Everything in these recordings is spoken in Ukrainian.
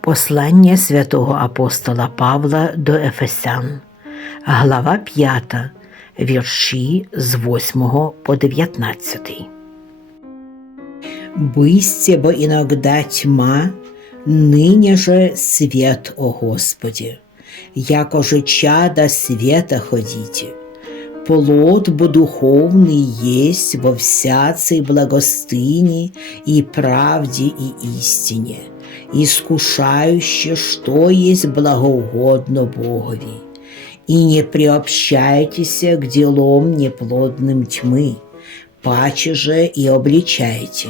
Послання святого апостола Павла до Ефесян, глава 5, вірші з 8 по 19. Бысте, бо иногда тьма, ныне же свет, о Господи, яко же чада света ходите. Плод бо духовный есть во всяцей благостыне и правде и истине, искушающе, что есть благоугодно Богови. И не приобщайтесь к делам неплодным тьмы, паче же и обличайте.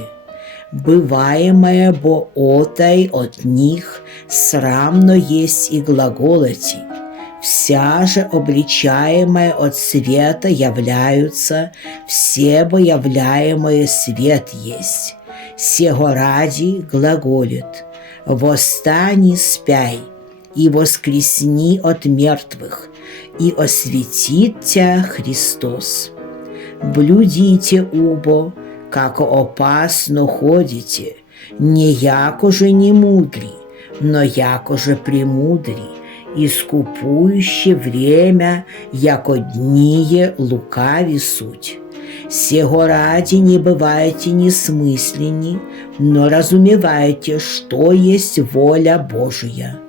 Бываемое бо отай от них срамно есть и глаголоти, Вся же обличаемая от света являются, все бо являемое свет есть. Сего ради глаголит, «Восстани спяй, и воскресни от мертвых, и осветит тебя Христос. Блюдите убо, как опасно ходите, не яко же не мудри, но яко же премудри, искупующе время, яко дніє лукаві суть. Сего ради не бывайте несмысленни, но разумевайте, что есть воля Божия.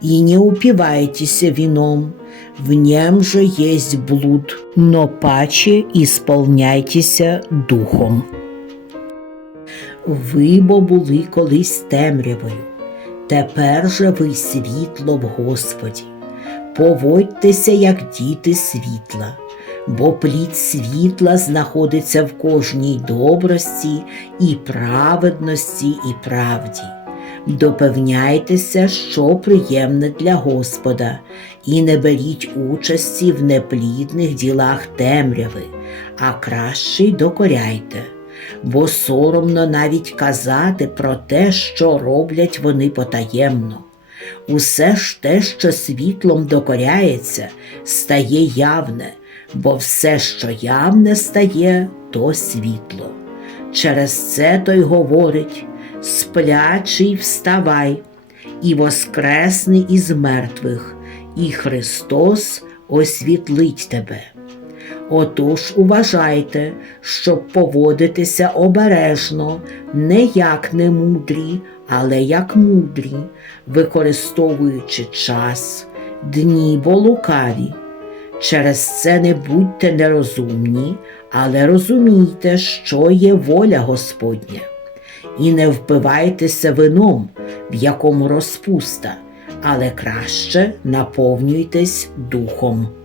И не упивайтесь вином, в нем же есть блуд, но паче исполняйтесь духом. Ви бо були колись темрявою, Тепер же ви світло в Господі. Поводьтеся, як діти світла, бо плід світла знаходиться в кожній добрості і праведності і правді. Допевняйтеся, що приємне для Господа, і не беріть участі в неплідних ділах темряви, а краще докоряйте бо соромно навіть казати про те, що роблять вони потаємно. Усе ж те, що світлом докоряється, стає явне, бо все, що явне стає, то світло. Через це той говорить сплячий вставай, і воскресни із мертвих, і Христос освітлить тебе. Отож уважайте, щоб поводитися обережно, не як немудрі, але як мудрі, використовуючи час, дні бо лукаві. Через це не будьте нерозумні, але розумійте, що є воля Господня. І не впивайтеся вином, в якому розпуста, але краще наповнюйтесь духом.